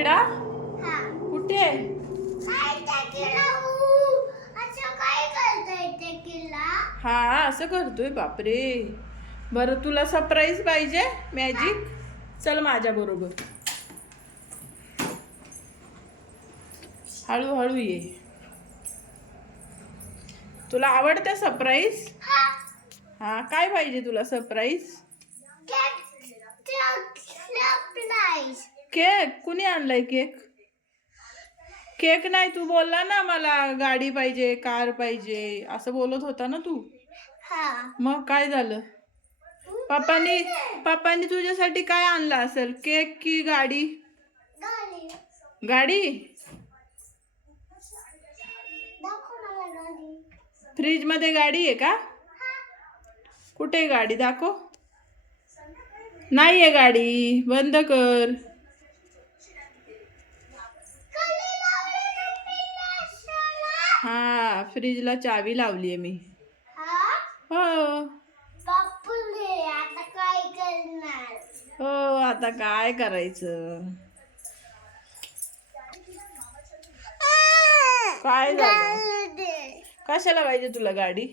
किडा हा कुठे? काय टाकीला असं काय करतोय टाकीला? हा असं करतोय बापरे. बरं तुला सरप्राईज पाहिजे मॅजिक? चल माझ्या बरोबर. हळूहळू ये. तुला आवडतं सरप्राईज? हा हा काय पाहिजे तुला सरप्राईज? Surprise cake. कुणी आणलाय केक? केक नाही, तू बोलला ना मला गाडी पाहिजे, कार पाहिजे असं बोलत होता ना तू. हा मग काय झालं? पप्पांनी तुझ्यासाठी काय आणलं असेल? केक की गाडी? गाडी गाडी. दाखव मला गाडी. फ्रीज मध्ये गाडी आहे का? कुठे आहे गाडी? दाखव. नाहीये गाडी, बंद कर. हा फ्रीजला चावी लावलीये मी. हो बापूले आता काय करणार? हो आता काय करायचं? काय झालं? कशाला पाहिजे तुला गाडी?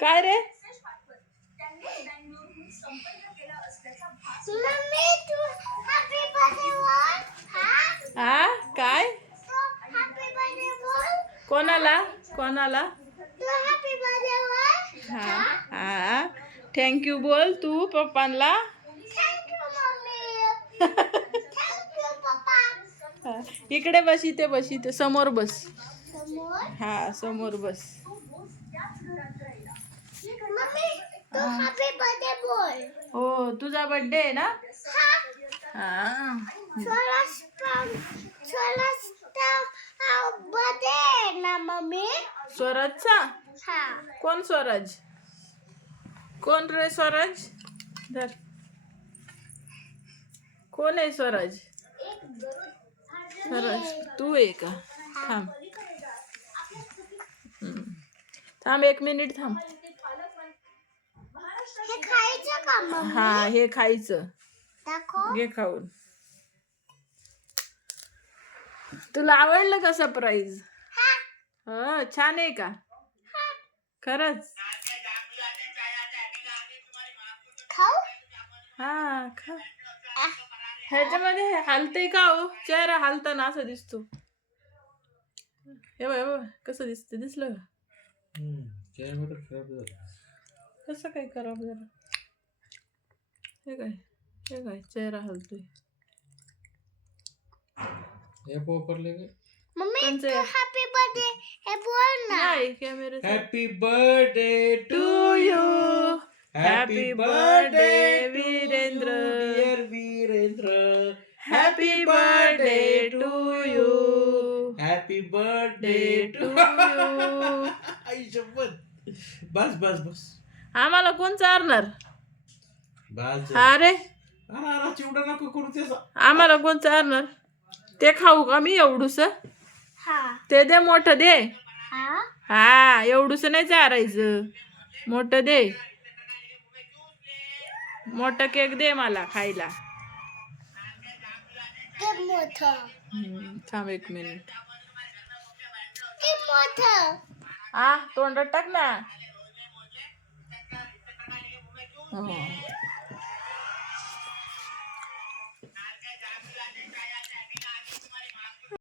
काय रे? हा काय? कोणाला कोणाला? हा हा थँक्यू बोल तू पप्पांना. इकडे बस, इथे बस, इथे समोर बस. हा समोर बस. हो तुझा बर्थडे आहे ना? हा स्वराजचा? कोण स्वराज? कोण रे स्वराज? धर. कोण आहे स्वराज? स्वराज तू आहे का? थांब थांब 1 मिनिट थांब. हा हे खायचं. घे खाऊन. तुला आवडलं का सरप्राईज? हो छान आहे का? खरंच? हा खा. ह्याच्यामध्ये हलतंय का हो? चेहरा हलताना असं दिसतो. हे बघ कसं दिसतं, दिसलं का? कसं काय खराब झालं? हे काय चेहरा हलतोय. हॅपी बर्थडे हे बोल ना. नाही camera. Happy birthday to you. Happy birthday Virendra. Dear Virendra. Happy birthday to you. Happy birthday to you. आईशपथ. बस बस बस. आम्हाला कोण चारणार? बस. अरे चिवडा नको करू त्याचा. आम्हाला कोण चारणार? ते खाऊ का मी एवढूस? ते दे मोठं दे. हा एवढूस नाही चारायचं, मोठं दे. मोठा केक दे मला खायला. थांब 1 मिनिट. तोंडात टाक ना.